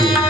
Thank you.